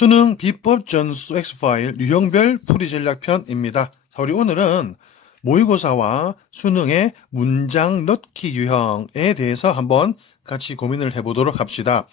수능 비법 전수 X파일 유형별 풀이 전략편입니다. 자, 우리 오늘은 모의고사와 수능의 문장 넣기 유형에 대해서 한번 같이 고민을 해보도록 합시다.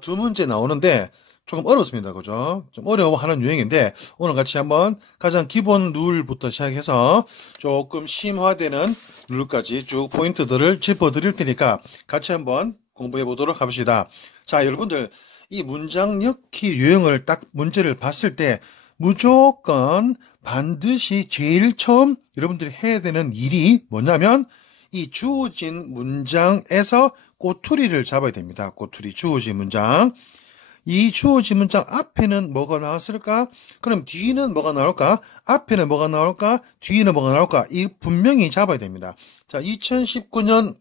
두 문제 나오는데 조금 어렵습니다. 그죠? 좀 어려워하는 유형인데 오늘 같이 한번 가장 기본 룰부터 시작해서 조금 심화되는 룰까지 쭉 포인트들을 짚어드릴 테니까 같이 한번 공부해 보도록 합시다. 자, 여러분들 이 문장 넣기 유형을 딱 문제를 봤을 때 무조건 반드시 제일 처음 여러분들이 해야 되는 일이 뭐냐면 이 주어진 문장에서 꼬투리를 잡아야 됩니다. 꼬투리, 주어진 문장. 이 주어진 문장 앞에는 뭐가 나왔을까? 그럼 뒤는 뭐가 나올까? 앞에는 뭐가 나올까? 뒤는 뭐가 나올까? 이 분명히 잡아야 됩니다. 자, 2019년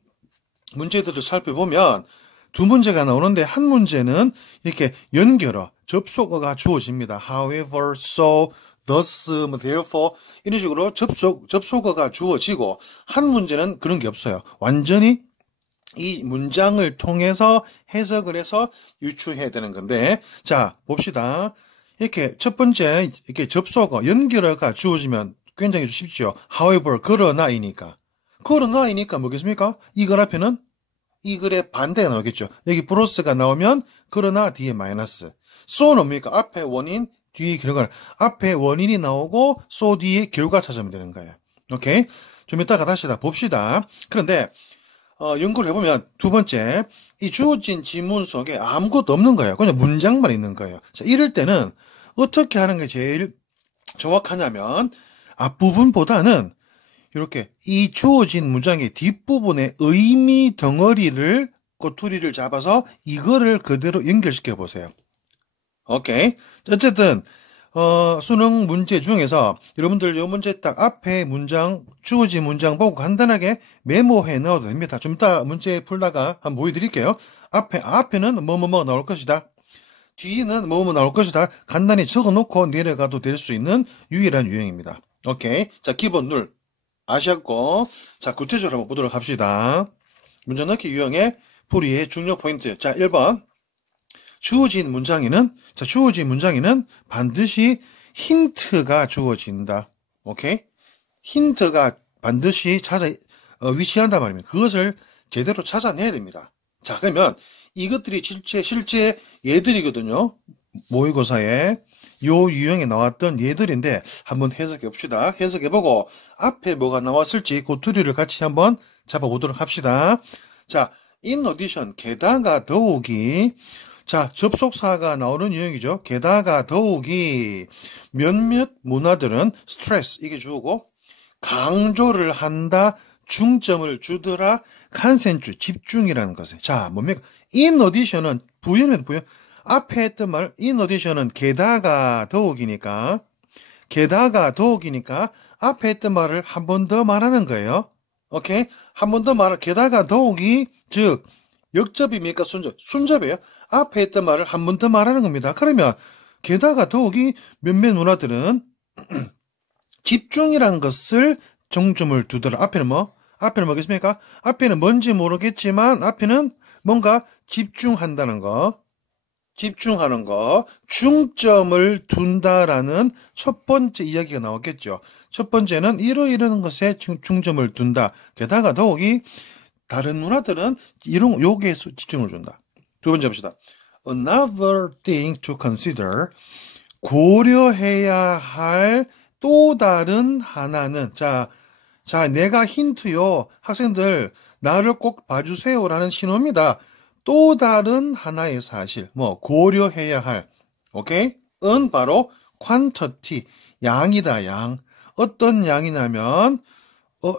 문제들을 살펴보면 두 문제가 나오는데 한 문제는 이렇게 연결어, 접속어가 주어집니다. However, so, thus, therefore 이런 식으로 접속어가 주어지고 한 문제는 그런 게 없어요. 완전히 이 문장을 통해서 해석을 해서 유추해야 되는 건데, 자, 봅시다. 이렇게 첫 번째, 이렇게 접속어, 연결어가 주어지면 굉장히 쉽죠. However, 그러나이니까. 그러나이니까 뭐겠습니까? 이글 앞에는 이 글의 반대가 나오겠죠. 여기 플러스가 나오면 그러나 뒤에 마이너스. so는 뭡니까? 앞에 원인, 뒤에 결과. 앞에 원인이 나오고 so 뒤에 결과 찾으면 되는 거예요. 오케이? 좀 이따가 다시 다 봅시다. 그런데 연구를 해보면 두 번째, 이 주어진 지문 속에 아무것도 없는 거예요. 그냥 문장만 있는 거예요. 자, 이럴 때는 어떻게 하는 게 제일 정확하냐면 앞부분보다는 이렇게 이 주어진 문장의 뒷부분에 의미 덩어리를 꼬투리를 잡아서 이거를 그대로 연결시켜 보세요. 오케이. 어쨌든 수능 문제 중에서 여러분들 이 문제 딱 앞에 문장, 주어진 문장 보고 간단하게 메모해 넣어도 됩니다. 좀 이따 문제 풀다가 한번 보여드릴게요. 앞에는 뭐뭐뭐 나올 것이다. 뒤에는 뭐뭐 나올 것이다. 간단히 적어 놓고 내려가도 될 수 있는 유일한 유형입니다. 오케이. 자, 기본 룰 아셨고, 자, 구체적으로 한번 보도록 합시다. 문장 넣기 유형의 풀이의 중요 포인트. 자, 1번. 주어진 문장에는 반드시 힌트가 주어진다. 오케이? 힌트가 반드시 위치한단 말입니다. 그것을 제대로 찾아내야 됩니다. 자, 그러면 이것들이 실제 예들이거든요. 모의고사에 요 유형에 나왔던 예들인데 한번 해석해 봅시다. 해석해보고 앞에 뭐가 나왔을지 꼬투리를 같이 한번 잡아보도록 합시다. 자, in addition, 게다가 더욱이. 자, 접속사가 나오는 유형이죠. 게다가 더욱이 몇몇 문화들은 스트레스, 이게 주어고, 강조를 한다, 중점을 주더라, 컨센트, 집중이라는 것에. 자, 뭡니까? in addition은 부연은 부연. 앞에 했던 말, in addition은 게다가 더욱이니까 앞에 했던 말을 한 번 더 말하는 거예요. 오케이? 한 번 더 게다가 더욱이, 즉, 역접입니까? 순접이에요. 앞에 했던 말을 한 번 더 말하는 겁니다. 그러면 게다가 더욱이 몇몇 문화들은 집중이란 것을 정점을 두더라. 앞에는 뭐겠습니까? 앞에는 뭔지 모르겠지만 앞에는 뭔가 집중하는 거, 중점을 둔다라는 첫 번째 이야기가 나왔겠죠. 첫 번째는 이러이러한 것에 중점을 둔다. 게다가 더욱이 다른 문화들은 요기에 집중을 준다. 두 번째 봅시다. Another thing to consider. 고려해야 할 또 다른 하나는. 자, 내가 힌트요. 학생들, 나를 꼭 봐주세요라는 신호입니다. 또 다른 하나의 사실. 고려해야 할. 오케이? 은 바로 quantity. 양이다, 양. 어떤 양이냐면,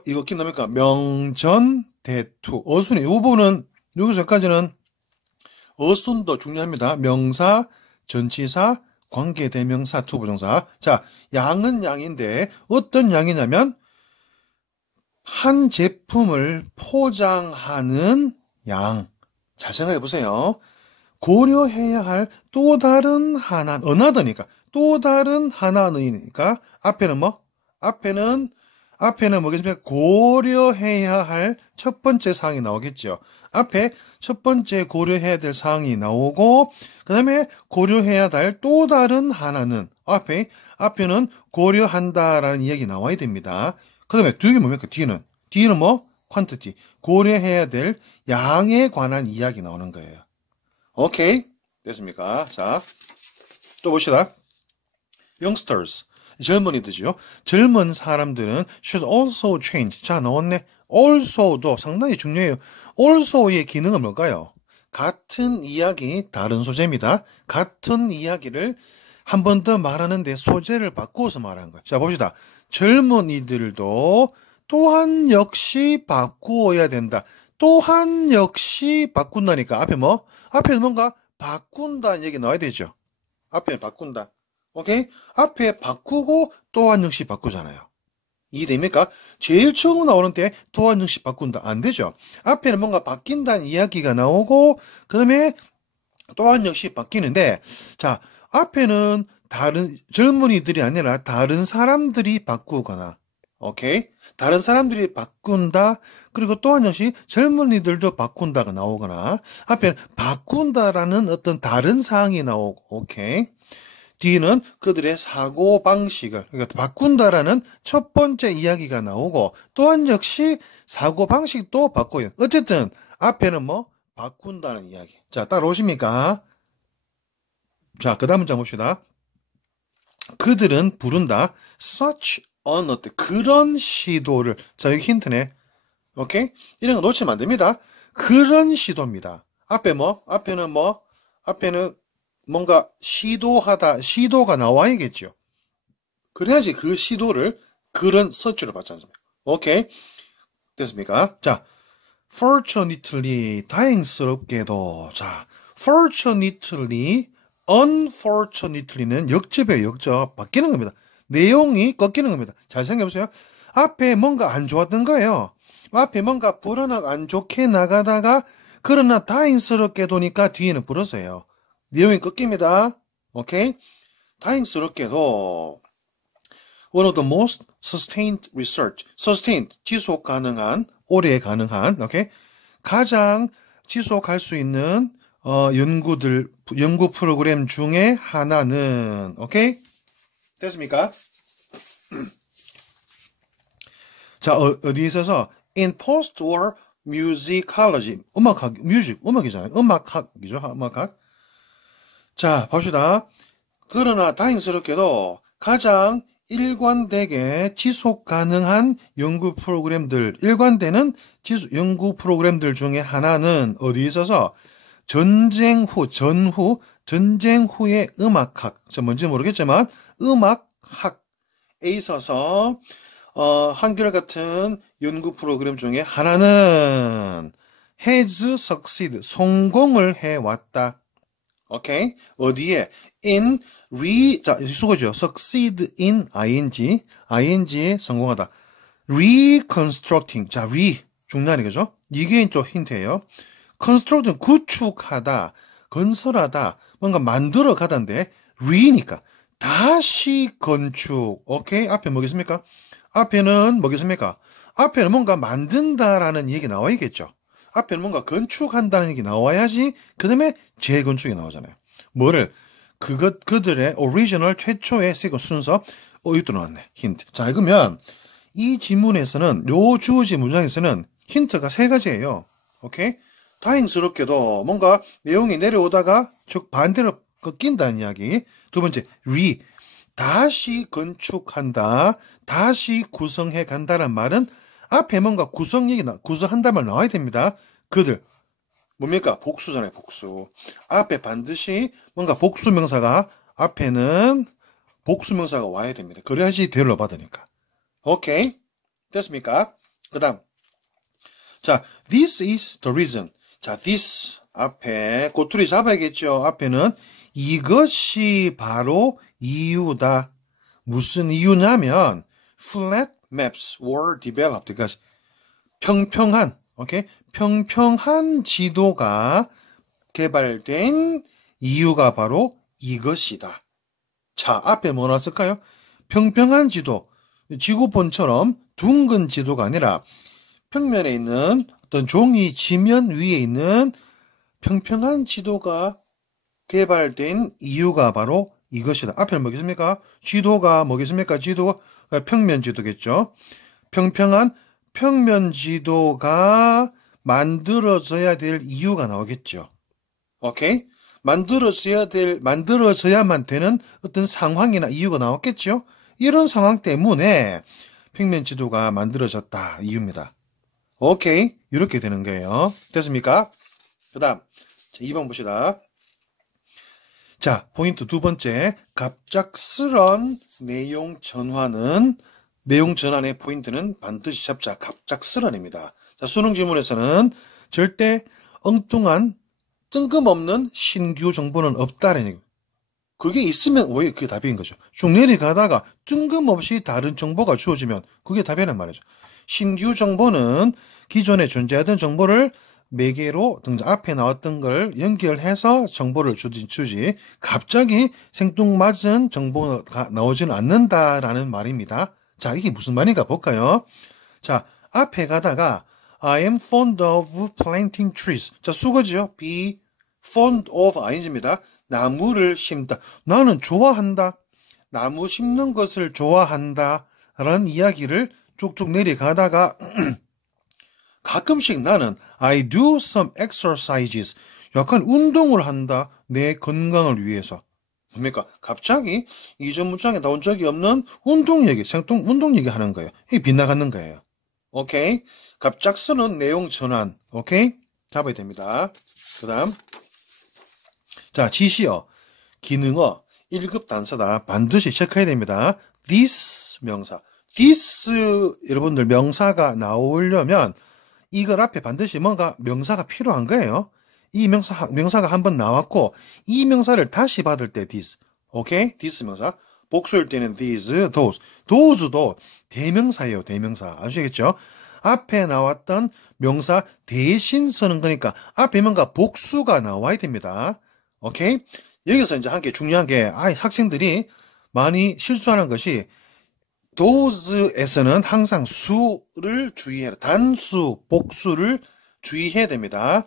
이거 기억납니까? 명전, 대투. 어순이, 이 부분은, 여기서까지는 어순도 중요합니다. 명사, 전치사, 관계대명사, 투부정사. 자, 양은 양인데, 어떤 양이냐면, 한 제품을 포장하는 양. 잘 생각해 보세요. 고려해야 할 또 다른 하나, another니까, 또 다른 하나니까, 앞에는 앞에는 뭐겠습니까? 고려해야 할 첫 번째 사항이 나오겠죠. 앞에 첫 번째 고려해야 될 사항이 나오고, 그 다음에 고려해야 될 또 다른 하나는, 앞에는 고려한다라는 이야기 나와야 됩니다. 그 다음에 뒤에 뭡니까? 뒤는 뭐? quantity. 고려해야 될 양에 관한 이야기 나오는 거예요. 오케이. 됐습니까? 자, 또 봅시다. youngsters. 젊은이들이죠. 젊은 사람들은 should also change. 자, 나왔네. also도 상당히 중요해요. also의 기능은 뭘까요? 같은 이야기, 다른 소재입니다. 같은 이야기를 한 번 더 말하는데 소재를 바꾸어서 말하는 거예요. 자, 봅시다. 젊은이들도 또한 역시 바꾸어야 된다. 또한 역시 바꾼다니까. 앞에 뭐? 앞에 뭔가 바꾼다는 얘기 나와야 되죠. 앞에 바꾼다. 오케이? 앞에 바꾸고 또한 역시 바꾸잖아요. 이해됩니까? 제일 처음 나오는 때 또한 역시 바꾼다. 안 되죠. 앞에는 뭔가 바뀐다는 이야기가 나오고 그 다음에 또한 역시 바뀌는데 자, 앞에는 다른 젊은이들이 아니라 다른 사람들이 바꾸거나 오케이? 다른 사람들이 바꾼다. 그리고 또한 역시 젊은이들도 바꾼다가 나오거나 앞에는 바꾼다라는 어떤 다른 사항이 나오고 오케이? 뒤는 그들의 사고방식을 그러니까 바꾼다라는 첫 번째 이야기가 나오고 또한 역시 사고방식도 바꿔요. 어쨌든 앞에는 뭐 바꾼다는 이야기. 자, 따라오십니까? 자, 그 다음 문장 봅시다. 그들은 부른다. such an 어때? 그런 시도를. 자, 여기 힌트네. 오케이? 이런 거 놓치면 안 됩니다. 그런 시도입니다. 앞에 뭐? 앞에는 뭔가 시도하다, 시도가 나와야겠죠. 그래야지 그 시도를 그런 서치로 받지 않습니까? 오케이. 됐습니까? 자, fortunately, 다행스럽게도. 자, fortunately, unfortunately는 역접이에요, 역접. 바뀌는 겁니다. 내용이 꺾이는 겁니다. 잘 생각해보세요. 앞에 뭔가 안 좋았던 거예요. 앞에 뭔가 불안하고 안 좋게 나가다가 그러나 다행스럽게 도니까 뒤에는 불었어요. 내용이 꺾입니다. 오케이? 다행스럽게도 one of the most sustained research, sustained, 지속 가능한, 오래 가능한, 오케이? 가장 지속할 수 있는 연구 프로그램 중에 하나는, 오케이? 됐습니까? 자, 어디에 있어서 in post-war musicology, 음악학, 음악이잖아요. 음악학이죠, 음악학. 자, 봅시다. 그러나 다행스럽게도 가장 일관되게 지속 가능한 연구 프로그램들, 일관되는 연구 프로그램들 중에 하나는 어디에 있어서 전쟁 후의 음악학, 저 뭔지 모르겠지만 음악학에 있어서 한결같은 연구 프로그램 중에 하나는 has succeeded, 성공을 해왔다. 오케이? 어디에? 자, 수거죠. succeed in ing 성공하다. reconstructing. 자, 중단이 그죠? 이게 좀 힌트예요. construct는 구축하다, 건설하다, 뭔가 만들어 가다인데 re니까 다시 건축. 오케이? 앞에 뭐겠습니까? 앞에는 뭐겠습니까? 앞에는 뭔가 만든다라는 얘기 나와야겠죠. 앞에는 뭔가 건축한다는 얘기 나와야지 그 다음에 재건축이 나오잖아요. 뭐를? 그들의 오리지널 최초의 순서 이것도 나왔네. 힌트. 자, 그러면 이 지문에서는 요 주어지 문장에서는 힌트가 3가지예요. 오케이? 다행스럽게도 뭔가 내용이 내려오다가 즉 반대로 꺾인다는 이야기. 두 번째, 다시 건축한다, 다시 구성해 간다는 말은 앞에 뭔가 구성한다는 말 나와야 됩니다. 그들. 뭡니까? 복수잖아요, 복수. 앞에 반드시 뭔가 복수명사가, 앞에는 복수명사가 와야 됩니다. 그래야지 대우를 받으니까. 오케이. 됐습니까? 그 다음. 자, this is the reason. 자, this 앞에 꼬투리 잡아야겠죠. 앞에는 이것이 바로 이유다. 무슨 이유냐면 flat maps were developed. 그러니까 평평한, 오케이? 평평한 지도가 개발된 이유가 바로 이것이다. 자, 앞에 뭐 나왔을까요? 평평한 지도, 지구본처럼 둥근 지도가 아니라 평면에 있는 어떤 종이 지면 위에 있는 평평한 지도가 개발된 이유가 바로 이것이다. 앞에는 뭐겠습니까? 지도가 뭐겠습니까? 지도가 평면 지도겠죠. 평평한 평면 지도가 만들어져야 될 이유가 나오겠죠. 오케이? 만들어져야만 되는 어떤 상황이나 이유가 나왔겠죠. 이런 상황 때문에 평면 지도가 만들어졌다. 이유입니다. 오케이. 이렇게 되는 거예요. 됐습니까? 그 다음, 2번 봅시다. 자, 포인트 두 번째. 갑작스런 내용 전환의 포인트는 반드시 잡자. 갑작스런입니다. 자, 수능 지문에서는 절대 엉뚱한 뜬금없는 신규 정보는 없다는 얘기. 그게 있으면 오히려 그게 답인 거죠. 쭉 내려가다가 뜬금없이 다른 정보가 주어지면 그게 답이란 말이죠. 신규 정보는 기존에 존재하던 정보를 매개로 앞에 나왔던 걸 연결해서 정보를 주지 갑자기 생뚱맞은 정보가 나오지는 않는다라는 말입니다. 자, 이게 무슨 말인가 볼까요? 자, 앞에 가다가 I am fond of planting trees. 자, 수거지요. be fond of ing입니다. 나무를 심다. 나는 좋아한다. 나무 심는 것을 좋아한다. 라는 이야기를 쭉쭉 내려가다가 가끔씩 나는 I do some exercises. 약간 운동을 한다. 내 건강을 위해서. 뭡니까? 갑자기 이전 문장에 나온 적이 없는 운동 얘기, 운동 얘기 하는 거예요. 이게 빗나가는 거예요. 오케이? 갑작스런 내용 전환. 오케이? 잡아야 됩니다. 그 다음. 자, 지시어, 기능어, 1급 단서다. 반드시 체크해야 됩니다. this 명사. this 여러분들 명사가 나오려면 이걸 앞에 반드시 뭔가 명사가 필요한 거예요. 이 명사가 한번 나왔고 이 명사를 다시 받을 때 this. 오케이? this 명사. 복수일 때는 these, those. those도 대명사예요. 대명사. 아시겠죠? 앞에 나왔던 명사 대신 쓰는 거니까 앞에 뭔가 복수가 나와야 됩니다. 오케이? 여기서 이제 한 게 중요한 게 학생들이 많이 실수하는 것이 those에서는 항상 수를 주의해라. 단수, 복수를 주의해야 됩니다.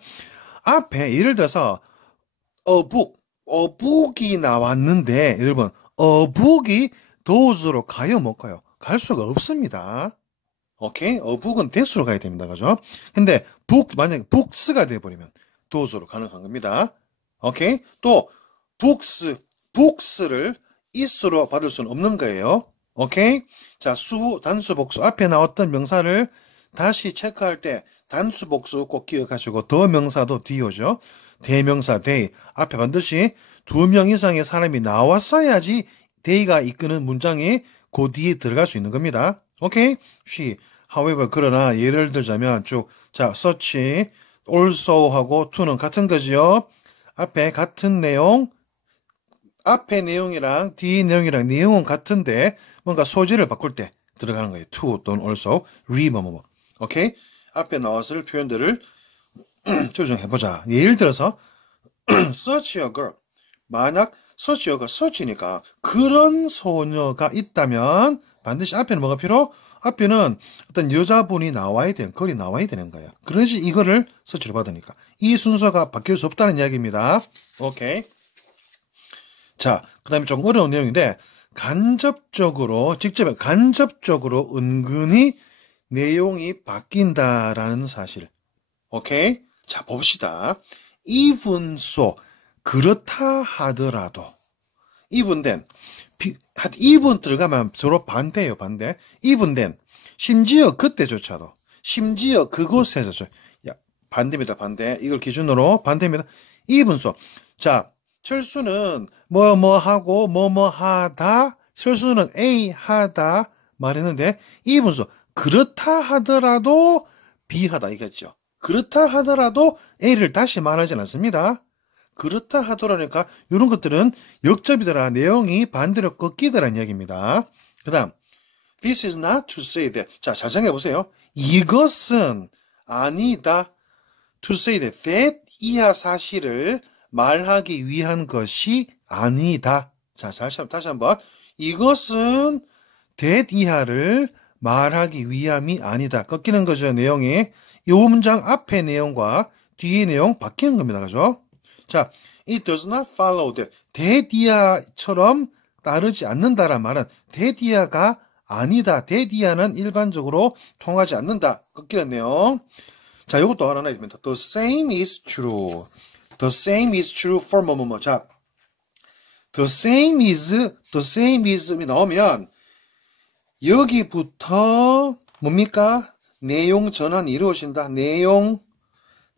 앞에 예를 들어서 a book이 나왔는데 여러분 a book이 those로 가요 못 가요? 갈 수가 없습니다. 오케이? a book은 대수로 가야 됩니다. 그죠? 근데 만약에 books가 돼버리면 those로 가능한 겁니다. 오케이? 또 books를 is로 받을 수는 없는 거예요. 오케이? 자, 단수, 복수. 앞에 나왔던 명사를 다시 체크할 때 단수, 복수 꼭 기억하시고 더 명사도 do죠. 대명사 they. 앞에 반드시 2명 이상의 사람이 나왔어야지 they가 이끄는 문장이 그 뒤에 들어갈 수 있는 겁니다. 오케이? she. however, 그러나 예를 들자면 쭉. 자, such, also 하고 to는 같은 거지요. 앞에 같은 내용. 앞에 내용이랑 뒤 내용이랑 내용은 같은데 뭔가 소재를 바꿀 때 들어가는 거예요. to 또는 also, 뭐뭐. 오케이? 앞에 나왔을 표현들을 조정해보자. 예를 들어서 such a girl. 만약 such a girl, such니까 그런 소녀가 있다면 반드시 앞에는 뭐가 필요? 앞에는 어떤 여자분이 나와야 되는, 글이 나와야 되는 거예요. 그러지 이거를 서치를 받으니까. 이 순서가 바뀔 수 없다는 이야기입니다. 오케이. 자, 그 다음에 조금 어려운 내용인데 간접적으로 은근히 내용이 바뀐다라는 사실. 오케이? 자, 봅시다. even so, 그렇다 하더라도. even 들어가면 서로 반대예요, 반대. even then, 심지어 그때조차도, 심지어 그곳에서, 반대입니다, 반대. 이걸 기준으로 반대입니다. even so. 자, 철수는 뭐뭐하고 뭐뭐하다. 철수는 A 하다 말했는데 even so. 그렇다 하더라도 B하다 이거죠. 그렇다 하더라도 A를 다시 말하지 않습니다. 그렇다 하더라니까 이런 것들은 역접이더라. 내용이 반대로 꺾이더라는 이야기입니다. 그 다음 This is not to say that. 자, 잘 생각해 보세요. 이것은 아니다. To say that 이하 사실을 말하기 위한 것이 아니다. 자, 다시 한번. 이것은 that 이하를 말하기 위함이 아니다. 꺾이는 거죠, 내용이. 이 문장 앞의 내용과 뒤의 내용 바뀌는 겁니다. 그죠? 자, it does not follow that. 대디아처럼 따르지 않는다란 말은 대디아가 아니다. 대디아는 일반적으로 통하지 않는다. 꺾이는 내용. 자, 이것도 하나 있습니다. The same is true. The same is true for 뭐뭐뭐. 자, the same is이 나오면 여기부터 뭡니까? 내용 전환이 이루어진다. 내용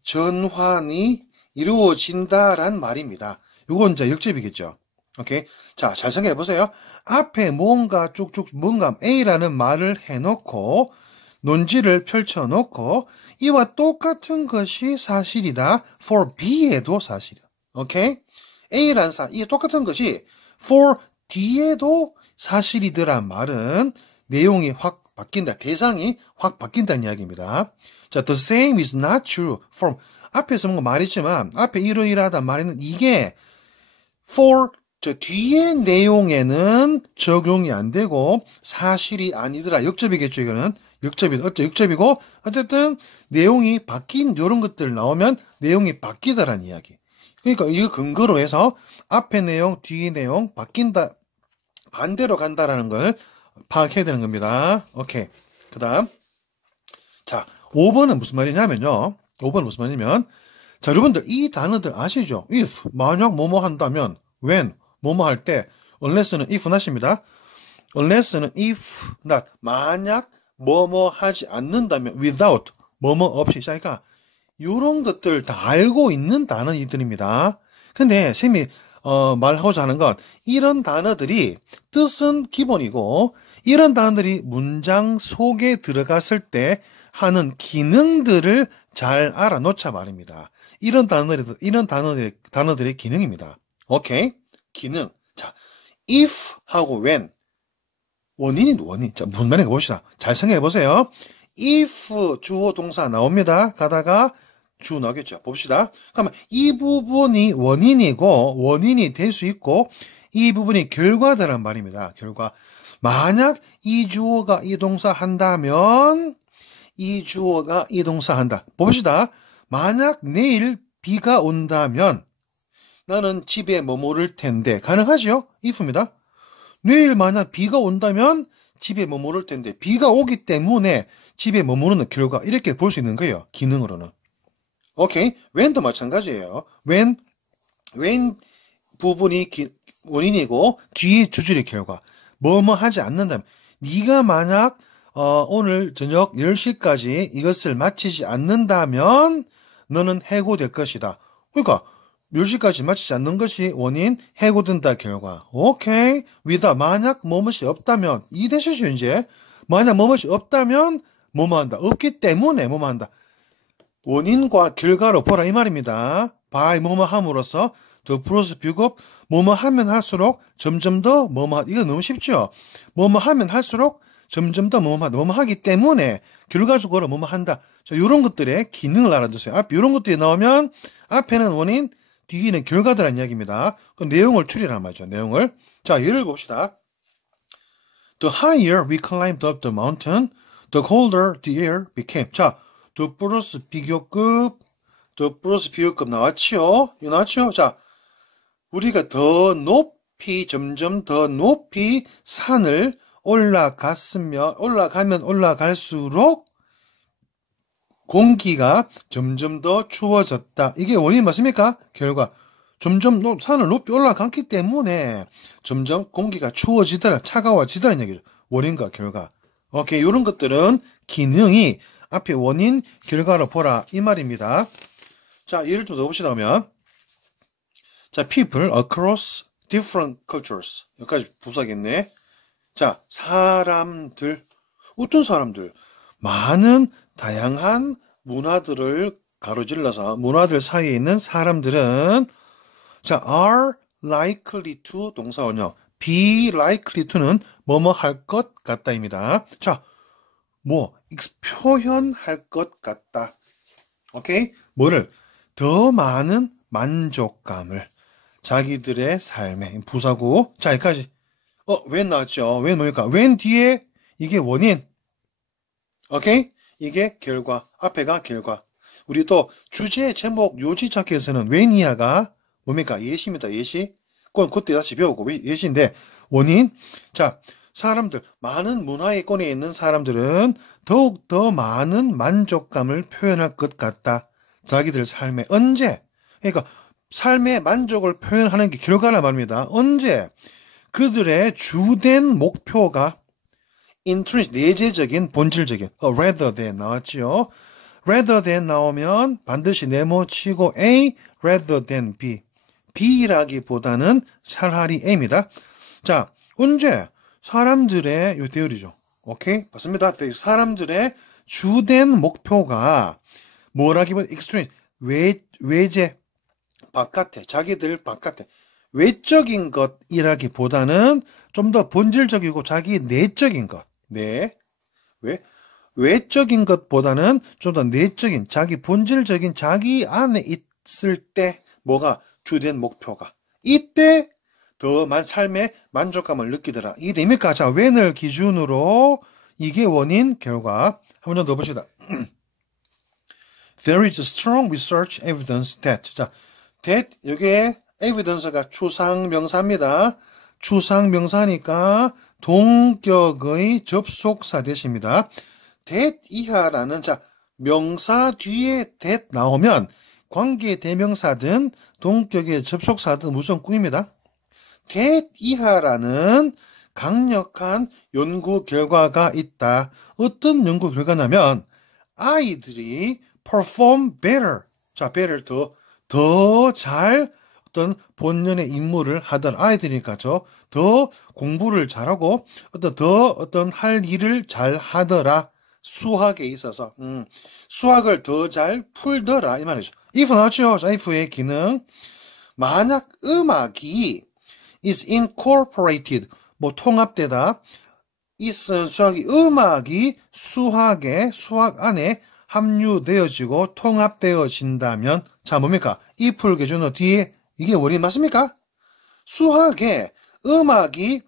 전환이 이루어진다란 말입니다. 이건 이제 역접이겠죠. 오케이. 자, 잘 생각해 보세요. 앞에 뭔가 쭉쭉 뭔가 A라는 말을 해놓고 논지를 펼쳐놓고 이와 똑같은 것이 사실이다. for B에도 사실이다. 오케이. A라는 이 똑같은 것이 for D에도 사실이더란 말은 내용이 확 바뀐다. 대상이 확 바뀐다는 이야기입니다. 자, the same is not true for 앞에서 뭔가 말했지만 앞에 이러이러하다 말에는 이게 for 저 뒤의 내용에는 적용이 안 되고 사실이 아니더라. 역접이겠죠. 이거는 역접이고 어쨌든 내용이 바뀐 이런 것들 나오면 내용이 바뀌다라는 이야기. 그러니까 이거 근거로 해서 앞의 내용, 뒤의 내용 바뀐다. 반대로 간다라는 걸 파악해야 되는 겁니다. 오케이. 그 다음. 자, 5번은 무슨 말이냐면요. 5번은 무슨 말이냐면, 자, 여러분들 이 단어들 아시죠? if, 만약 뭐뭐 한다면, when, 뭐뭐 할 때, unless는 if not입니다. unless는 if not, 만약 뭐뭐 하지 않는다면, without, 뭐뭐 없이. 자, 그러니까, 요런 것들 다 알고 있는 단어들입니다. 근데, 쌤이 말하고자 하는 건 이런 단어들이 뜻은 기본이고 이런 단어들이 문장 속에 들어갔을 때 하는 기능들을 잘 알아놓자 말입니다. 이런 단어들의 기능입니다. 오케이? 기능. 자, if 하고 when. 원인. 자, 무슨 말인가 봅시다. 잘 생각해 보세요. if 주어 동사 나옵니다. 가다가 주 나오겠죠. 봅시다. 그러면 이 부분이 원인이 될 수 있고 이 부분이 결과다란 말입니다. 결과. 만약 이 주어가 이 동사 한다면 이 주어가 이 동사 한다. 봅시다. 만약 내일 비가 온다면 나는 집에 머무를 텐데 가능하죠? if입니다. 내일 만약 비가 온다면 집에 머무를 텐데 비가 오기 때문에 집에 머무르는 결과 이렇게 볼 수 있는 거예요. 기능으로는. 오케이. when도 마찬가지예요. when 부분이 원인이고 뒤에 주절의 결과. 뭐뭐 하지 않는다면 네가 만약 오늘 저녁 10시까지 이것을 마치지 않는다면 너는 해고될 것이다. 그러니까 10시까지 마치지 않는 것이 원인, 해고된다 결과. 오케이. 만약 뭐뭇이 없다면 이 되시죠 이제. 만약 뭐뭇이 없다면 뭐뭐 한다. 없기 때문에 뭐뭐 한다. 원인과 결과로 보라 이 말입니다. by 뭐뭐 함으로써 더 플러스 비급 뭐뭐 하면 할수록 점점 더 뭐뭐 이거 너무 쉽죠? 뭐뭐 하면 할수록 점점 더 뭐뭐 한다. 뭐뭐 하기 때문에 결과적으로 뭐뭐 한다. 자, 이런 것들의 기능을 알아두세요. 이런 것들이 나오면 앞에는 원인, 뒤에는 결과다라는 이야기입니다. 그 내용을 추리란 말이죠. 내용을. 자, 예를 봅시다. The higher we climbed up the mountain, the colder the air became. 자, 더 플러스 비교급 나왔지요? 이거 나왔죠? 자, 우리가 점점 더 높이 산을 올라가면 올라갈수록 공기가 점점 더 추워졌다. 이게 원인 맞습니까? 결과. 점점 산을 높이 올라갔기 때문에 점점 공기가 추워지더라, 차가워지더라는 얘기죠. 원인과 결과. 오케이, 이런 것들은 기능이 앞에 원인, 결과로 보라 이 말입니다. 자, 예를 좀 더 봅시다 그러면. 자, people across different cultures. 여기까지 부사겠네. 자, 사람들. 어떤 사람들? 많은 다양한 문화들을 가로질러서 문화들 사이에 있는 사람들은 자, are likely to 동사원형. be likely to는 뭐뭐 할 것 같다입니다. 자, 표현할 것 같다. 오케이? 뭐를? 더 많은 만족감을. 자기들의 삶에. 부사고. 자, 여기까지. when 나왔죠? when 뭡니까? when 뒤에 이게 원인. 오케이? 이게 결과. 앞에가 결과. 우리 또 주제 제목 요지 찾기에서는 웬이야가 뭡니까? 예시입니다. 예시. 그건 그때 다시 배우고 예시인데 원인. 자, 사람들 많은 문화권에 있는 사람들은 더욱 더 많은 만족감을 표현할 것 같다. 자기들 삶에 언제? 그러니까 삶의 만족을 표현하는 게 결과란 말입니다. 언제? 그들의 주된 목표가 intrinsic, 내재적인, 본질적인 rather than 나왔지요. rather than 나오면 반드시 네모치고 A rather than B. B라기보다는 차라리 A입니다. 자, 언제? 사람들의 요 대열이죠. 오케이? 맞습니다. 사람들의 주된 목표가 뭐라기보다 extreme, 외제, 바깥에, 자기들 바깥에 외적인 것이라기보다는 좀 더 본질적이고 자기 내적인 것. 네. 외적인 것보다는 좀 더 내적인, 자기 본질적인 자기 안에 있을 때 뭐가 주된 목표가. 이때 더 삶의 만족감을 느끼더라. 이게 됩니까? 자, when을 기준으로 이게 원인, 결과. 한 번 더 봅시다. There is strong research evidence that. 자, that 여기에 evidence가 추상명사입니다. 추상명사니까 동격의 접속사 대시입니다. that 이하라는 자 명사 뒤에 that 나오면 관계 대명사든 동격의 접속사든 무슨 꿈입니다. that 이하라는 강력한 연구 결과가 있다. 어떤 연구 결과냐면 아이들이 perform better. 자, better 더 잘 어떤 본연의 임무를 하던 아이들이니까죠. 더 공부를 잘하고 어떤 할 일을 잘 하더라. 수학에 있어서 수학을 더 잘 풀더라 이 말이죠. if 나왔죠. 자, if의 기능. 만약 음악이 is incorporated 뭐 통합되다. is은 수학이 음악이 수학 안에 합류되어지고 통합되어진다면 자 뭡니까? if를 기준으로 뒤에 이게 원인 맞습니까? 수학에 음악이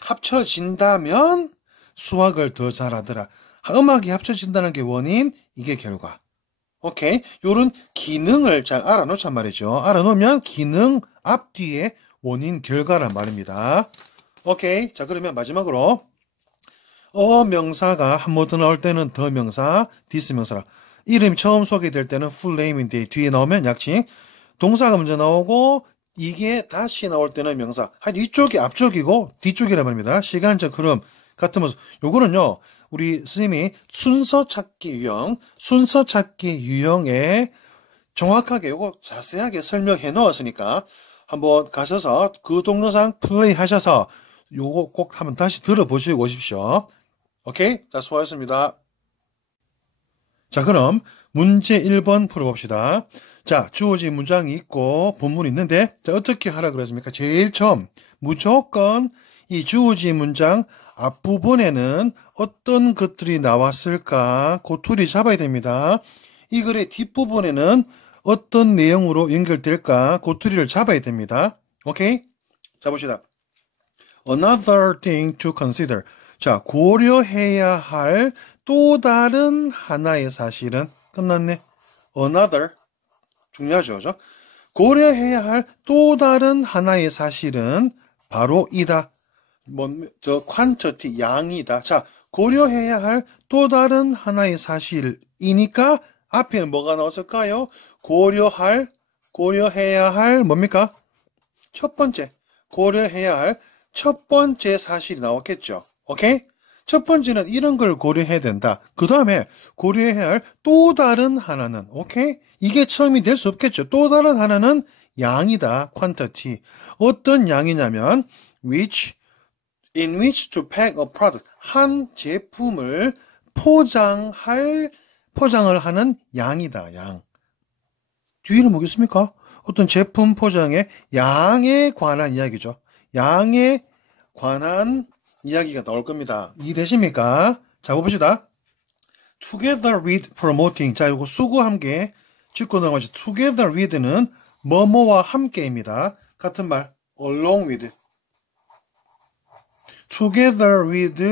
합쳐진다면 수학을 더 잘하더라. 음악이 합쳐진다는 게 원인, 이게 결과. 오케이? 요런 기능을 잘 알아놓자 말이죠. 알아놓으면 기능 앞뒤에 원인, 결과란 말입니다. 오케이? 자, 그러면 마지막으로 명사가 한 번 더 나올 때는 더 명사, 디스 명사라. 이름이 처음 소개될 때는 full name인데 뒤에 나오면 약칭. 동사가 먼저 나오고 이게 다시 나올 때는 명사. 하여튼 이쪽이 앞쪽이고 뒤쪽이란 말입니다. 시간적 흐름 같은 모습. 요거는요. 우리 선생님이 순서 찾기 유형에 정확하게 요거 자세하게 설명해 놓았으니까 한번 가셔서 그 동영상 플레이 하셔서 요거 꼭 한번 다시 들어보시고 오십시오. 오케이? 자, 수고하셨습니다. 자, 그럼 문제 1번 풀어봅시다. 자, 주어진 문장이 있고 본문이 있는데 자, 어떻게 하라 그랬습니까? 제일 처음 무조건 이 주어진 문장 앞부분에는 어떤 것들이 나왔을까 고투리 잡아야 됩니다. 이 글의 뒷부분에는 어떤 내용으로 연결될까 고투리를 잡아야 됩니다. 오케이? 자, 봅시다. Another thing to consider. 자, 고려해야 할 또 다른 하나의 사실은 끝났네. Another 중요하죠, 그죠? 고려해야 할 또 다른 하나의 사실은 바로 이다. quantity 양이다. 자, 고려해야 할 또 다른 하나의 사실이니까 앞에는 뭐가 나왔을까요? 고려해야 할 뭡니까? 첫 번째. 고려해야 할 첫 번째 사실이 나왔겠죠. 오케이? 첫 번째는 이런 걸 고려해야 된다. 그 다음에 고려해야 할 또 다른 하나는, 오케이? 이게 처음이 될 수 없겠죠. 또 다른 하나는 양이다. quantity. 어떤 양이냐면, in which to pack a product. 한 제품을 포장을 하는 양이다. 양. 뒤에는 뭐겠습니까? 어떤 제품 포장의 양에 관한 이야기죠. 양에 관한 이야기가 나올 겁니다. 이해되십니까? 자, 봅시다. Together with promoting. 자, 이거 수고 함께 짚고 넘어가죠. Together with는 뭐뭐와 함께입니다. 같은 말. Along with. Together with,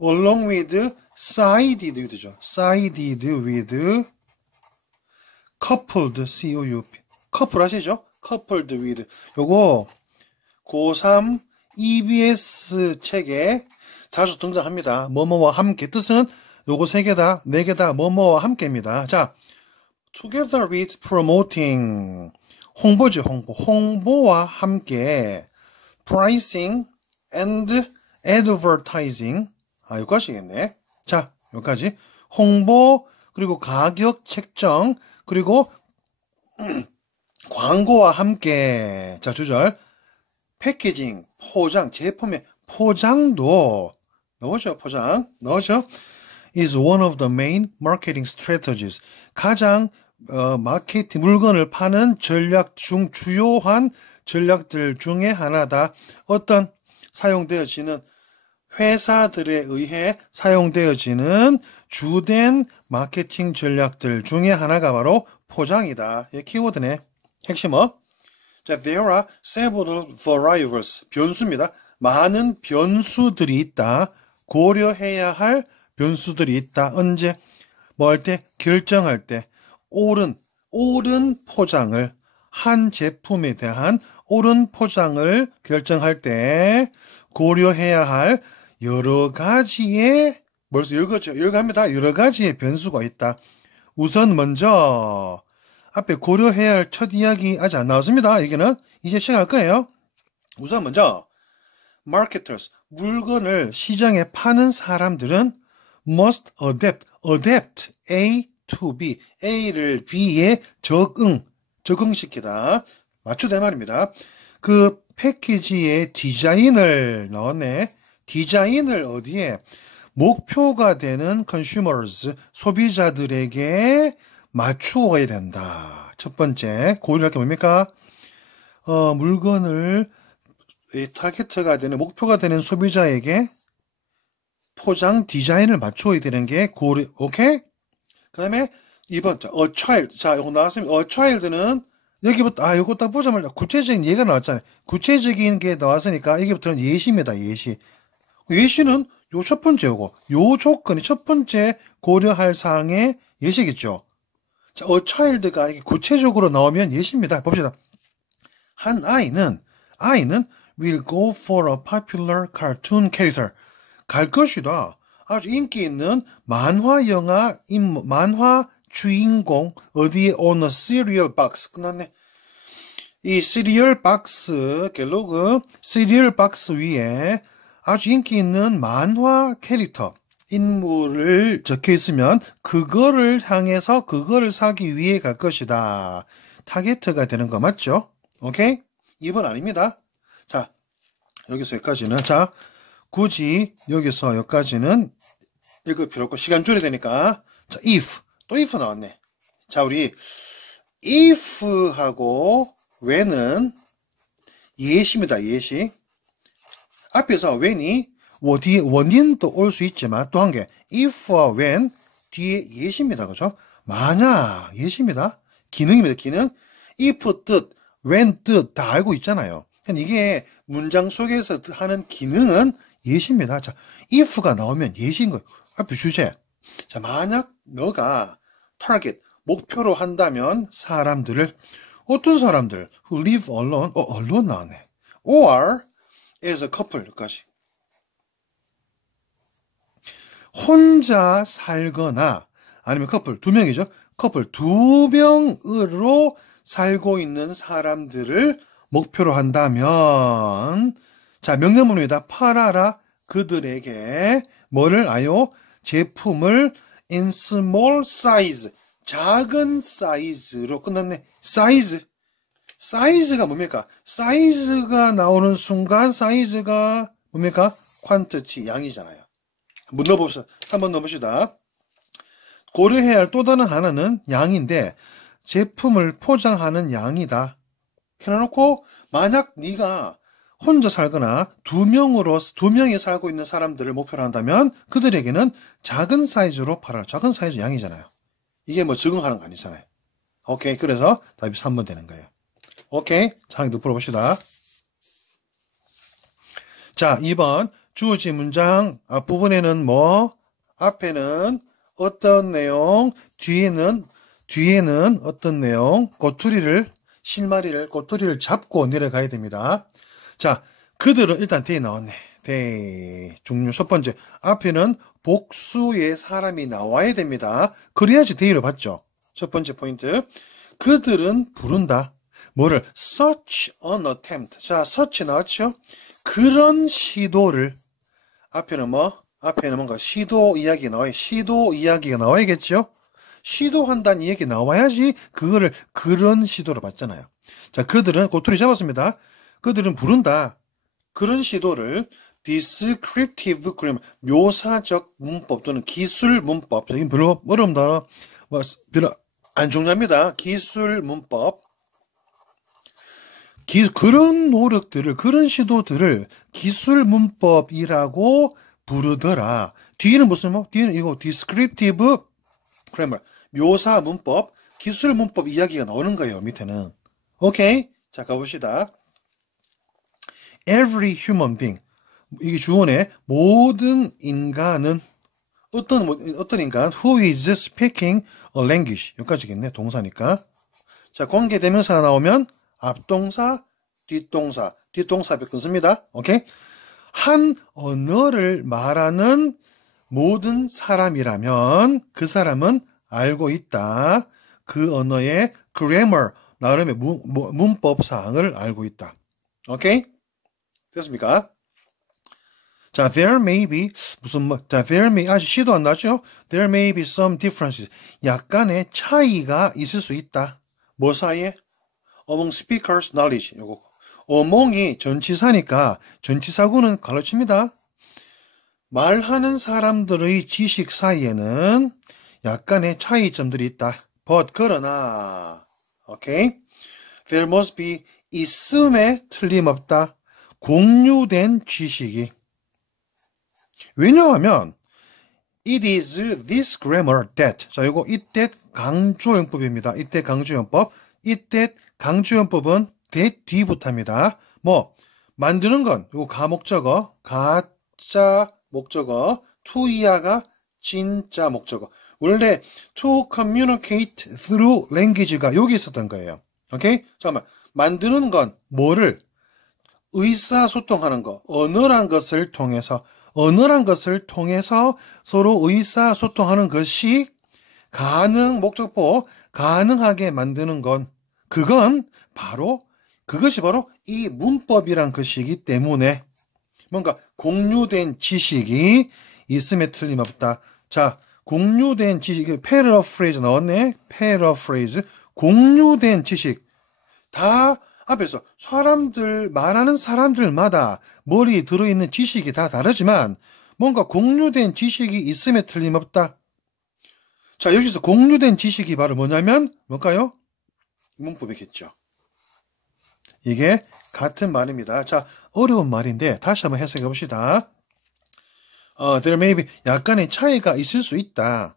along with sided with죠. sided with coupled, coup. 커플 하시죠? coupled with. 요거 고3 EBS 책에 자주 등장합니다. 뭐뭐와 함께. 뜻은 요거 3개다, 4개다, 뭐뭐와 함께입니다. 자, together with promoting. 홍보죠, 홍보. 홍보와 함께 pricing and advertising. 여기까지겠네. 자, 여기까지. 홍보, 그리고 가격 책정, 그리고 광고와 함께. 자, 주절. 패키징, 포장, 제품의 포장도 넣으죠, 포장. 넣으죠. is one of the main marketing strategies. 가장 마케팅, 물건을 파는 전략 중 주요한 전략들 중에 하나다. 어떤 사용되어지는 회사들에 의해 사용되어지는 주된 마케팅 전략들 중에 하나가 바로 포장이다. 이 키워드네. 핵심어. 자, there are several variables. 변수입니다. 많은 변수들이 있다. 고려해야 할 변수들이 있다. 언제? 뭐 할 때? 결정할 때. 옳은 포장을, 한 제품에 대한 옳은 포장을 결정할 때 고려해야 할 여러 가지의, 벌써 여러 가지입니다. 여러 가지의 변수가 있다. 우선 먼저 앞에 고려해야 할 첫 이야기 아직 안 나왔습니다. 여기는 이제 시작할 거예요. 우선 먼저 marketers, 물건을 시장에 파는 사람들은 must adapt A to B, A를 B에 적응시키다. 맞추다 말입니다. 그 패키지의 디자인을 넣었네. 디자인을 어디에? 목표가 되는 consumers, 소비자들에게 맞추어야 된다. 첫 번째, 고려할 게 뭡니까? 물건을 타겟가 되는, 목표가 되는 소비자에게 포장 디자인을 맞추어야 되는 게 고려, 오케이? 그 다음에 2번, 자, a child. 자, 이거 나왔습니다. a child는 여기부터, 이거 딱 보자마자 구체적인 예가 나왔잖아요. 구체적인 게 나왔으니까 여기부터는 예시입니다, 예시. 예시는 요 첫 번째 요거, 요 조건이 첫 번째 고려할 사항의 예시겠죠. 자, a child가 이게 구체적으로 나오면 예시입니다. 봅시다. 한 아이는 will go for a popular cartoon character. 갈 것이다. 아주 인기 있는 만화 주인공, 어디에 on a cereal box. 끝났네. 이 시리얼 박스, 갤로그 시리얼 박스 위에 아주 인기 있는 만화 캐릭터, 인물을 적혀 있으면 그거를 향해서 그거를 사기 위해 갈 것이다. 타겟가 되는 거 맞죠? 오케이? 2번 아닙니다. 자, 여기서 여기까지는. 자, 굳이 여기서 여기까지는 읽을 필요 없고 시간 줄여야 되니까. 자, if. 또 if 나왔네. 자, 우리 if하고 when은 예시입니다. 예시. 앞에서 when이 뒤에 원인도 올 수 있지만 또 한 개 if와 when 뒤에 예시입니다. 그죠? 만약 예시입니다. 기능입니다. 기능. if 뜻, when 뜻 다 알고 있잖아요. 이게 문장 속에서 하는 기능은 예시입니다. 자, if가 나오면 예시인 거예요. 앞에 주제. 자, 만약 너가 target, 목표로 한다면 사람들을, 어떤 사람들? who live alone, alone 나왔네. or as a couple까지. 혼자 살거나, 아니면 커플, 2명이죠. 커플 2명으로 살고 있는 사람들을 목표로 한다면, 자, 명령문입니다. 팔아라 그들에게 뭐를 아요? 제품을 in small size, 작은 사이즈로 끝났네. 사이즈가 뭡니까? 사이즈가 나오는 순간 사이즈가 뭡니까? quantity, 양이잖아요. 한번 넣어봅시다. 3번 넣어봅시다. 고려해야 할 또 다른 하나는 양인데 제품을 포장하는 양이다. 해놔놓고 만약 네가 혼자 살거나 2명이 살고 있는 사람들을 목표로 한다면 그들에게는 작은 사이즈로 팔아라. 작은 사이즈 양이잖아요. 이게 뭐 적응하는 거 아니잖아요. 오케이. 그래서 답이 3번 되는 거예요. 오케이. 자, 한번 풀어봅시다. 자, 2번 주어진 문장 앞부분에는 뭐 앞에는 어떤 내용, 뒤에는 어떤 내용, 꼬투리를 잡고 내려가야 됩니다. 자, 그들은 일단 대에 나왔네. 대, 종류 첫 번째. 앞에는 복수의 사람이 나와야 됩니다. 그래야지 대의를 받죠. 첫 번째 포인트. 그들은 부른다. 뭐를? Such an attempt. 자, such 나왔죠? 그런 시도를. 앞에는 뭔가 시도 이야기가 나와야, 시도 이야기가 나와야겠죠? 시도한다는 이야기 나와야지 그런 시도를 받잖아요. 자, 그들은 꼬투리 잡았습니다. 그들은 부른다. 그런 시도를 descriptive grammar, 묘사적 문법 또는 기술 문법. 이건 별로 어려운 단어, 별로 안 중요합니다. 기술 문법. 그런 노력들을, 그런 시도들을 기술 문법이라고 부르더라. 뒤에는 뒤에는 이거 descriptive grammar, 묘사 문법, 기술 문법 이야기가 나오는 거예요. 밑에는. 오케이? 자, 가봅시다. Every human being. 이게 주어네. 모든 인간은 어떤 인간? Who is speaking a language. 여기까지겠네. 동사니까. 자, 관계대명사가 나오면 앞동사, 뒷동사 몇 씁니다. 오케이? 한 언어를 말하는 모든 사람이라면 그 사람은 알고 있다. 그 언어의 grammar, 나름의 문법 사항을 알고 있다. 오케이? 됐습니까? 자, there may be, 아직 시도 안 나죠? There may be some differences. 약간의 차이가 있을 수 있다. 뭐 사이에? Among speakers' knowledge. 요거. among이 전치사니까 전치사구는 가르칩니다. 말하는 사람들의 지식 사이에는 약간의 차이점들이 있다. But, 그러나, 오케이? There must be, 있음에 틀림없다. 공유된 지식이. 왜냐하면 it is this grammar that. 자, 이거 이때 강조용법입니다. 이때 강조용법. 이때 강조용법은 that 뒤부터입니다. 만드는 건 이거 가목적어, 가짜 목적어, to 이하가 진짜 목적어. 원래 to communicate through language가 여기 있었던 거예요. 오케이? 잠깐만. 만드는 건 뭐를? 의사소통하는 거. 언어란 것을 통해서 서로 의사소통하는 것이 목적보 가능하게 만드는 건, 그것이 바로 이 문법이란 것이기 때문에 뭔가 공유된 지식이 있음에 틀림없다. 자, 공유된 지식, paraphrase 나왔네. paraphrase. 공유된 지식. 다 앞에서 말하는 사람들마다 머리에 들어있는 지식이 다 다르지만 뭔가 공유된 지식이 있음에 틀림없다. 자, 여기서 공유된 지식이 바로 뭐냐면 뭘까요? 문법이겠죠. 이게 같은 말입니다. 자, 어려운 말인데 다시 한번 해석해 봅시다. There may be, 약간의 차이가 있을 수 있다.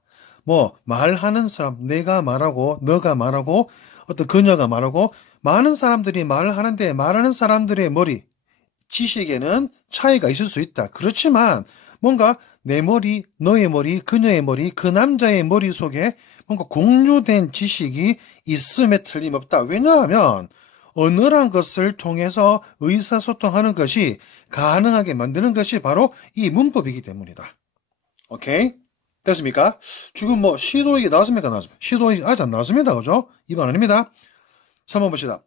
말하는 사람, 내가 말하고 너가 말하고 어떤 그녀가 말하고 많은 사람들이 말을 하는데 말하는 사람들의 지식에는 차이가 있을 수 있다. 그렇지만 뭔가 내 머리, 너의 머리, 그녀의 머리, 그 남자의 머리 속에 뭔가 공유된 지식이 있음에 틀림없다. 왜냐하면 언어란 것을 통해서 의사소통하는 것이 가능하게 만드는 것이 바로 이 문법이기 때문이다. 오케이? 됐습니까? 지금 시도액이 나왔습니까? 시도액이 아직 안 나왔습니다. 그죠? 이번 아닙니다. 3번 봅시다.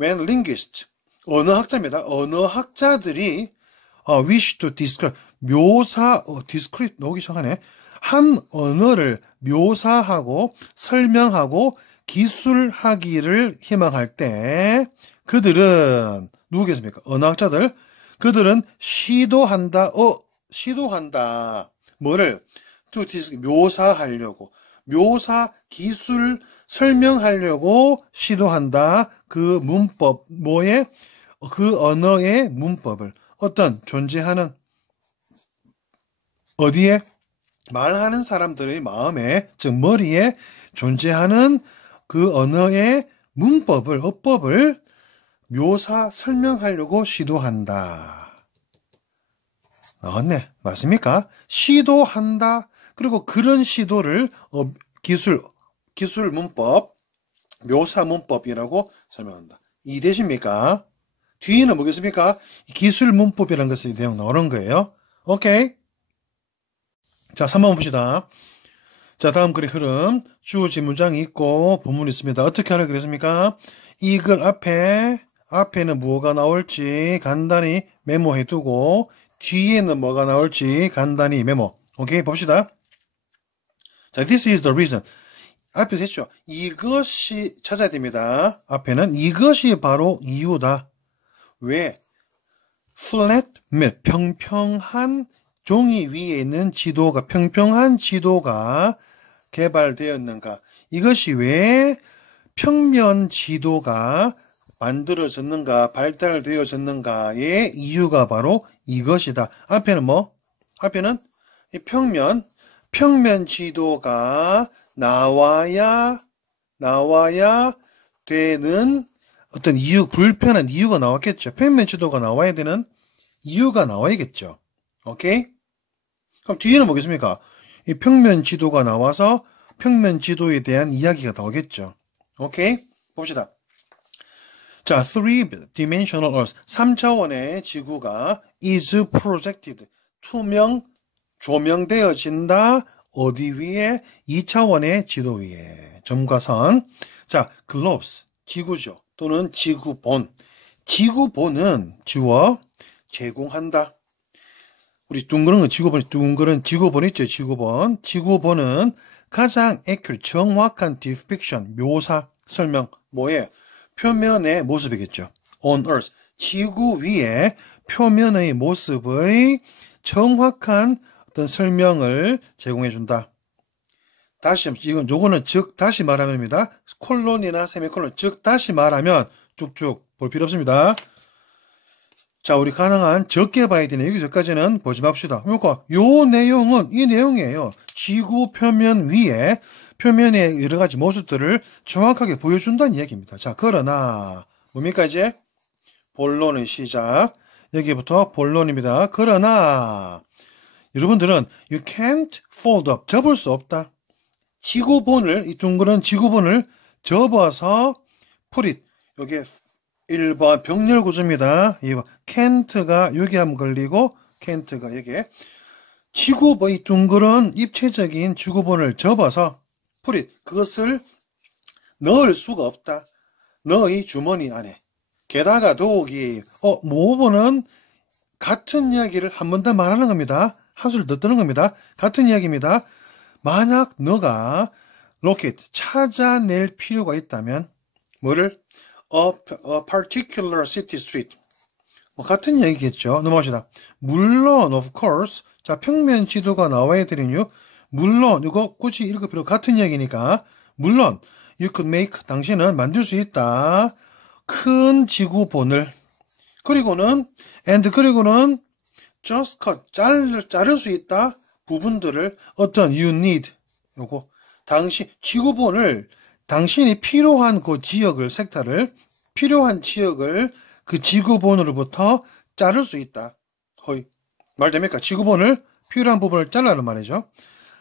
When linguists, 언어학자입니다. 언어학자들이 wish to describe, describe 나오기 시작하네. 한 언어를 묘사하고 설명하고 기술하기를 희망할 때 그들은 누구겠습니까? 언어학자들. 그들은 시도한다. 뭐를? to describe, 묘사하려고. 기술, 설명하려고 시도한다. 그 문법, 그 언어의 문법을. 존재하는, 어디에? 말하는 사람들의 마음에, 즉, 머리에 존재하는 그 언어의 문법을, 어법을 설명하려고 시도한다. 나왔네. 맞습니까? 시도한다. 그리고 그런 시도를 기술 문법, 묘사 문법이라고 설명한다. 이해되십니까? 뒤에는 뭐겠습니까? 기술 문법이라는 것의 내용 나오는 거예요. 오케이? 자, 3번 봅시다. 자, 다음 글의 흐름. 주어진 문장이 있고 본문이 있습니다. 어떻게 하라고 그랬습니까? 이 글 앞에는 뭐가 나올지 간단히 메모해두고 뒤에는 뭐가 나올지 간단히 메모. 오케이? 봅시다. 자, this is the reason. 앞에서 했죠. 이것이 찾아야 됩니다. 앞에는 이것이 바로 이유다. 왜? flat map, 평평한 종이 위에 있는 지도가, 평평한 지도가 개발되었는가? 이것이 왜 평면 지도가 만들어졌는가, 발달되어졌는가의 이유가 바로 이것이다. 앞에는 뭐? 앞에는 이 평면 지도가 나와야 되는 어떤 이유, 불편한 이유가 나왔겠죠. 평면 지도가 나와야 되는 이유가 나와야겠죠. 오케이? 그럼 뒤에는 뭐겠습니까? 이 평면 지도가 나와서 평면 지도에 대한 이야기가 나오겠죠. 오케이? 봅시다. 자, 3-dimensional Earth, 3차원의 지구가 is projected, 조명되어진다. 어디 위에? 2차원의 지도 위에. 점과 선. 자, globes, 지구죠. 또는 지구본. 지구본은 주어 제공한다. 우리 둥그런 건 지구본 있죠, 지구본. 지구본은 가장 accurate, 정확한 depiction, 묘사, 설명, 뭐예요? 표면의 모습이겠죠. on earth, 지구 위에 표면의 모습의 정확한 어떤 설명을 제공해준다. 다시, 요거는 즉, 다시 말하면입니다. 콜론이나 세미콜론, 즉, 다시 말하면 쭉쭉 볼 필요 없습니다. 자, 우리 가능한 적게 봐야 되네. 여기서까지는 보지 맙시다. 그러니까 요 내용은 이 내용이에요. 지구 표면 위에 표면의 여러 가지 모습들을 정확하게 보여준다는 이야기입니다. 자, 그러나 뭡니까 이제? 본론의 시작. 여기부터 본론입니다. 그러나 여러분들은 you can't fold up, 접을 수 없다. 지구본을, 이 둥그런 지구본을 접어서 put it, 여기 1번 병렬 구조입니다. 2번 can't가 여기 한번 걸리고 can't가 여기에 지구본, 이 둥그런 입체적인 지구본을 접어서 put it, 그것을 넣을 수가 없다. 너의 주머니 안에. 게다가 더욱이 모어보는 같은 이야기를 한 번 더 말하는 겁니다. 한 수를 더 뜨는 겁니다. 같은 이야기입니다. 만약 너가 locate, 찾아낼 필요가 있다면 뭐를? a particular city street. 뭐 같은 얘기겠죠. 넘어갑시다. 물론 of course, 자, 평면 지도가 나와야 되는 이유. 물론 이거 굳이 읽을 필요 같은 얘기니까 물론 you could make, 당신은 만들 수 있다. 큰 지구본을. 그리고는 just cut, 자를 수 있다. 부분들을 어떤 you need, 요거 지구본을 당신이 필요한 그 지역을, 섹터를, 필요한 지역을 그 지구본으로부터 자를 수 있다. 허이. 말 됩니까? 지구본을 필요한 부분을 잘라는 말이죠.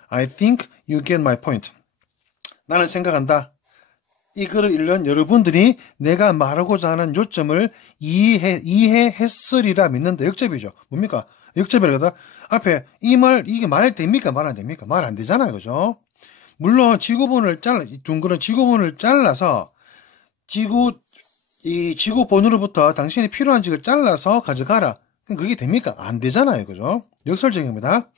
I think you get my point. 나는 생각한다. 이 글을 읽는 여러분들이 내가 말하고자 하는 요점을 이해했으리라 믿는다. 역접이죠. 뭡니까? 역접이라다. 앞에 이게 말 됩니까? 말 안 됩니까? 말 안 되잖아요. 그죠? 물론 둥그런 지구본을 잘라서 이 지구본으로부터 당신이 필요한 지역을 잘라서 가져가라. 그게 됩니까? 안 되잖아요. 그죠? 역설적입니다.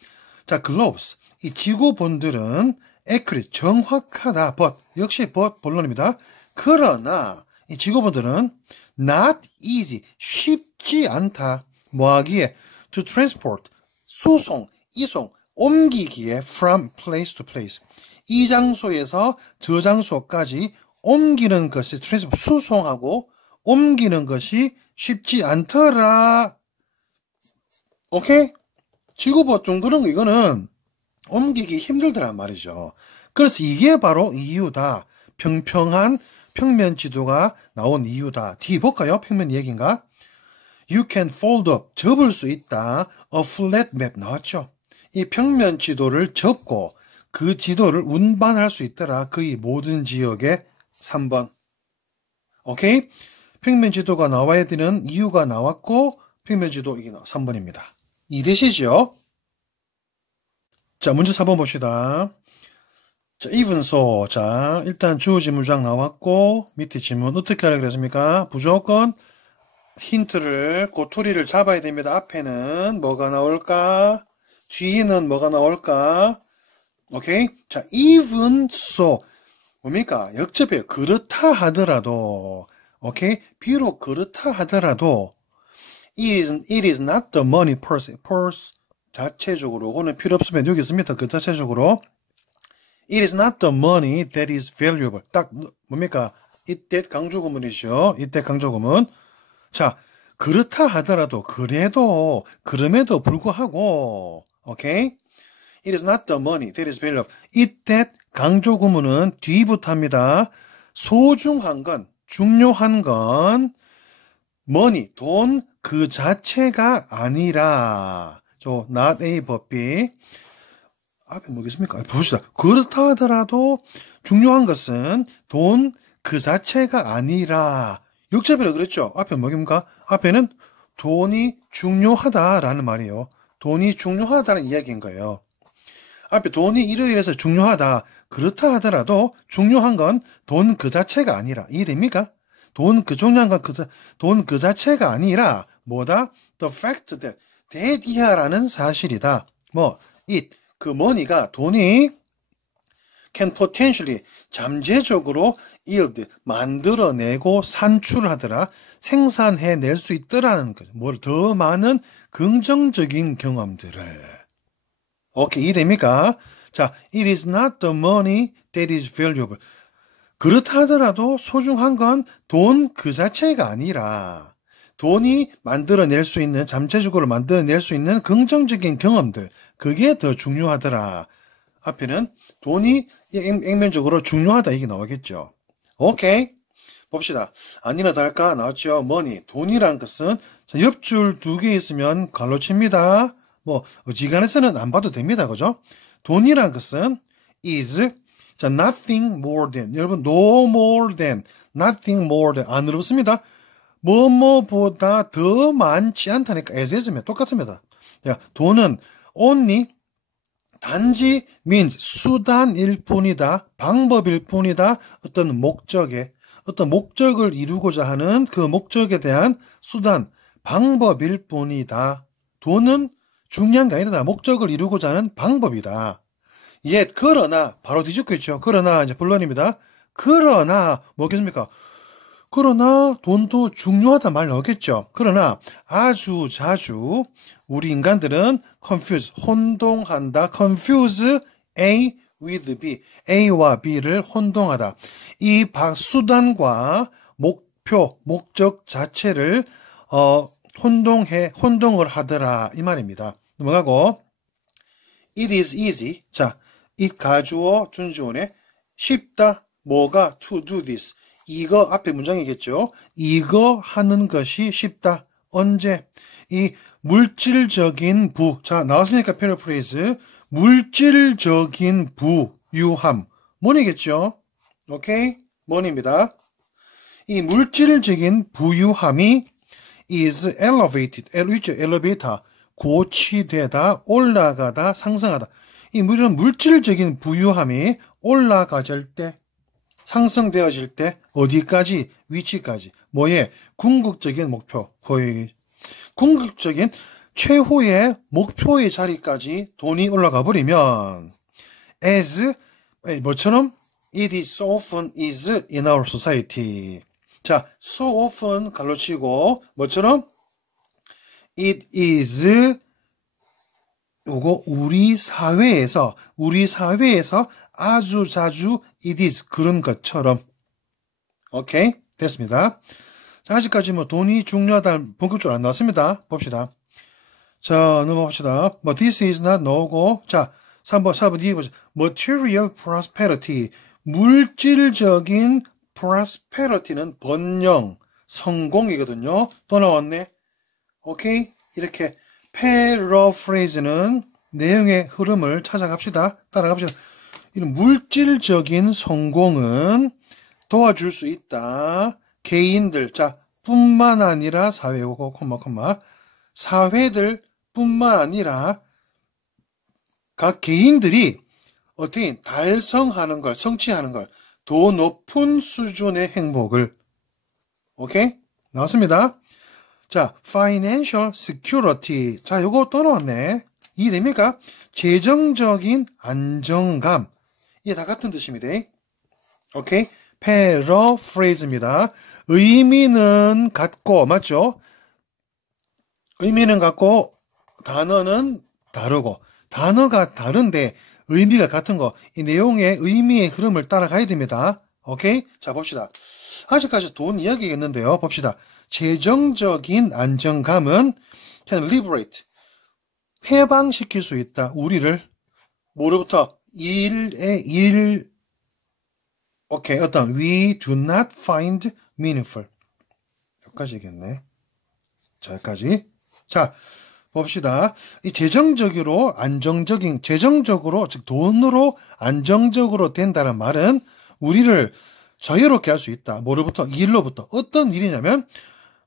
자, globes. 이 지구본들은 accurate, 정확하다. 역시 본론입니다. 그러나 이 지구본들은 not easy, 쉽지 않다. 뭐하기에? to transport, 수송, 이송, 옮기기에 from place to place. 이 장소에서 저 장소까지 옮기는 것이 수송하고 옮기는 것이 쉽지 않더라. 오케이? 지구본 둥그런 거 이거는 옮기기 힘들더란 말이죠. 그래서 이게 바로 이유다. 평평한 평면 지도가 나온 이유다. 뒤에 볼까요? 평면 얘기인가? You can fold up, 접을 수 있다. A flat map 나왔죠. 이 평면 지도를 접고 그 지도를 운반할 수 있더라. 거의 모든 지역에 3번. 오케이? 평면 지도가 나와야 되는 이유가 나왔고 평면 지도 이게 3번입니다. 이해되시죠? 자, 문제 4번 봅시다. 자, even so. 자, 일단 주어 지문장 나왔고 밑에 지문 어떻게 하라 그랬습니까? 무조건 힌트를 고토리를 잡아야 됩니다. 앞에는 뭐가 나올까? 뒤에는 뭐가 나올까? 오케이? 자, even so. 뭡니까? 역접해요. 그렇다 하더라도. 오케이? 비록 그렇다 하더라도 it is not the money per se. 자체적으로. 이거는 필요 없으면 여기 있습니다. 그 자체적으로. It is not the money that is valuable. 딱 뭡니까? 이때 강조구문이죠. 이때 강조구문. 자, 그렇다 하더라도 그래도 그럼에도 불구하고 오케이? It is not the money that is valuable. 이때 강조구문은 뒤부터 합니다. 소중한 건, 중요한 건 money, 돈 그 자체가 아니라 저 not A but B 앞에 뭐겠습니까? 봅시다. 그렇다 하더라도 중요한 것은 돈 그 자체가 아니라 역접이라 그랬죠? 앞에 뭐입니까? 앞에는 돈이 중요하다라는 말이에요. 돈이 중요하다는 이야기인 거예요. 앞에 돈이 이러이러해서 중요하다. 그렇다 하더라도 중요한 건 돈 그 자체가 아니라. 이해됩니까? 돈 그 중요한 건 돈 그 자체가 아니라 뭐다? The fact that 대디하라는 사실이다. 뭐 it 그 money가 돈이 can potentially 잠재적으로 yield 만들어내고 산출하더라 생산해낼 수 있더라는 거죠. 뭘 더 많은 긍정적인 경험들을. 오케이 이해됩니까? 자, it is not the money that is valuable. 그렇다 하더라도 소중한 건 돈 그 자체가 아니라 돈이 만들어낼 수 있는 잠재적으로 만들어낼 수 있는 긍정적인 경험들 그게 더 중요하더라. 앞에는 돈이 액면적으로 중요하다 이게 나오겠죠. 오케이 봅시다. 아니나 다를까 나왔죠. money 돈이란 것은 옆줄 2개 있으면 갈로 칩니다. 뭐 어지간해서는 안 봐도 됩니다. 그죠? 돈이란 것은 is 자 nothing more than 여러분 no more than nothing more than 안 어렵습니다. 뭐뭐보다 더 많지 않다니까 as면 똑같습니다. 야, 돈은 only 단지 means 수단일 뿐이다. 방법일 뿐이다. 어떤 목적을 이루고자 하는 그 목적에 대한 수단, 방법일 뿐이다. 돈은 중요한 게 아니다. 목적을 이루고자 하는 방법이다. yet 그러나 바로 뒤집고 있죠. 그러나 이제 본론입니다. 그러나 뭐겠습니까? 그러나 돈도 중요하다 말 나오겠죠. 그러나 아주 자주 우리 인간들은 confuse, 혼동한다. confuse A with B. A와 B를 혼동하다. 이 수단과 목표, 목적 자체를 혼동을 하더라. 이 말입니다. 넘어가고 it is easy. 자, it 가주어 준주어네 쉽다. 뭐가 to do this. 이거 앞에 문장이겠죠. 이거 하는 것이 쉽다. 언제? 이 물질적인 자, 나왔으니까 패러프레이즈. 물질적인 부유함. 뭐니겠죠? 오케이? 뭐니입니다. 이 물질적인 부유함이 is elevated. 엘리베이터. 고치되다, 올라가다, 상승하다. 이 물질적인 부유함이 올라가질 때 상승되어질 때 어디까지? 위치까지. 뭐에? 궁극적인 목표. 궁극적인 최후의 목표의 자리까지 돈이 올라가 버리면 as 뭐처럼 it is so often is in our society. 자, so often 갈로치고 뭐처럼 it is 요거 우리 사회에서 아주 자주 it is 그런 것처럼. 오케이 됐습니다. 자, 아직까지 뭐 돈이 중요하다는 본격적으로 안 나왔습니다. 봅시다. 자 넘어갑시다. 뭐 this is not no고 자 4번 뒤에 보자. material prosperity 물질적인 prosperity는 번영 성공이거든요. 또 나왔네. 오케이 이렇게 paraphrase는 내용의 흐름을 찾아갑시다. 따라갑시다. 이런 물질적인 성공은 도와줄 수 있다. 개인들, 자, 뿐만 아니라 사회고, 사회들 뿐만 아니라 각 개인들이 어떻게 달성하는 걸, 성취하는 걸, 더 높은 수준의 행복을. 오케이? 나왔습니다. 자, financial security. 자, 요거 또 나왔네. 이해됩니까? 재정적인 안정감. 이게 다 같은 뜻입니다. 오케이? paraphrase입니다. 의미는 같고, 맞죠? 의미는 같고, 단어는 다르고, 단어가 다른데, 의미가 같은 거, 이 내용의 의미의 흐름을 따라가야 됩니다. 오케이? 자, 봅시다. 아직까지 돈 이야기겠는데요. 봅시다. 재정적인 안정감은 can liberate, 해방시킬 수 있다. 우리를 뭐로부터? 오케이. 어떤 we do not find meaningful. 여기까지겠네. 자, 여기까지. 자, 봅시다. 이 재정적으로 안정적인, 재정적으로, 즉 돈으로 안정적으로 된다는 말은 우리를 자유롭게 할 수 있다. 뭐로부터? 일로부터. 어떤 일이냐면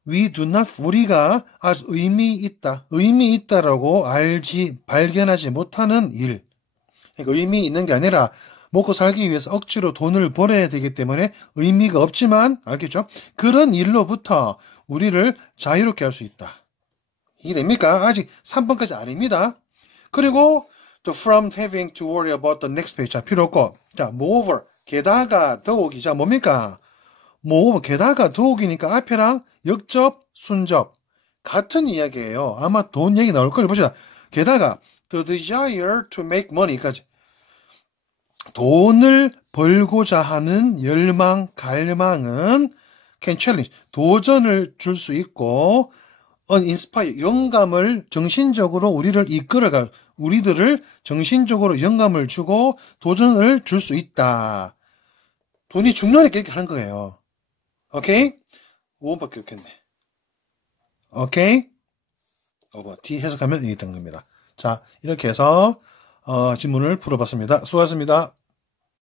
we do not, 우리가 아주 의미 있다라고 발견하지 못하는 일. 그러니까 의미 있는 게 아니라 먹고 살기 위해서 억지로 돈을 벌어야 되기 때문에 의미가 없지만, 알겠죠? 그런 일로부터 우리를 자유롭게 할 수 있다. 이해됩니까? 아직 3번까지 아닙니다. 그리고 또 from having to worry about the next page. 자, 필요 없고. 자, moreover. 게다가 더욱이. 자, 뭡니까? moreover. 게다가 더욱이니까 앞에랑 역접, 순접. 같은 이야기예요. 아마 돈 얘기 나올 걸 보시다. 게다가 the desire to make money까지. 돈을 벌고자 하는 열망, 갈망은 can challenge. 도전을 줄 수 있고 uninspire, 영감을 정신적으로 우리를 이끌어가, 우리들을 정신적으로 영감을 주고 도전을 줄 수 있다. 돈이 중요하니까 이렇게 하는 거예요. 오케이? 5번밖에 없겠네. 오케이? 5번. D 해석하면 이게 된 겁니다. 자, 이렇게 해서 질문을 풀어봤습니다. 수고하셨습니다.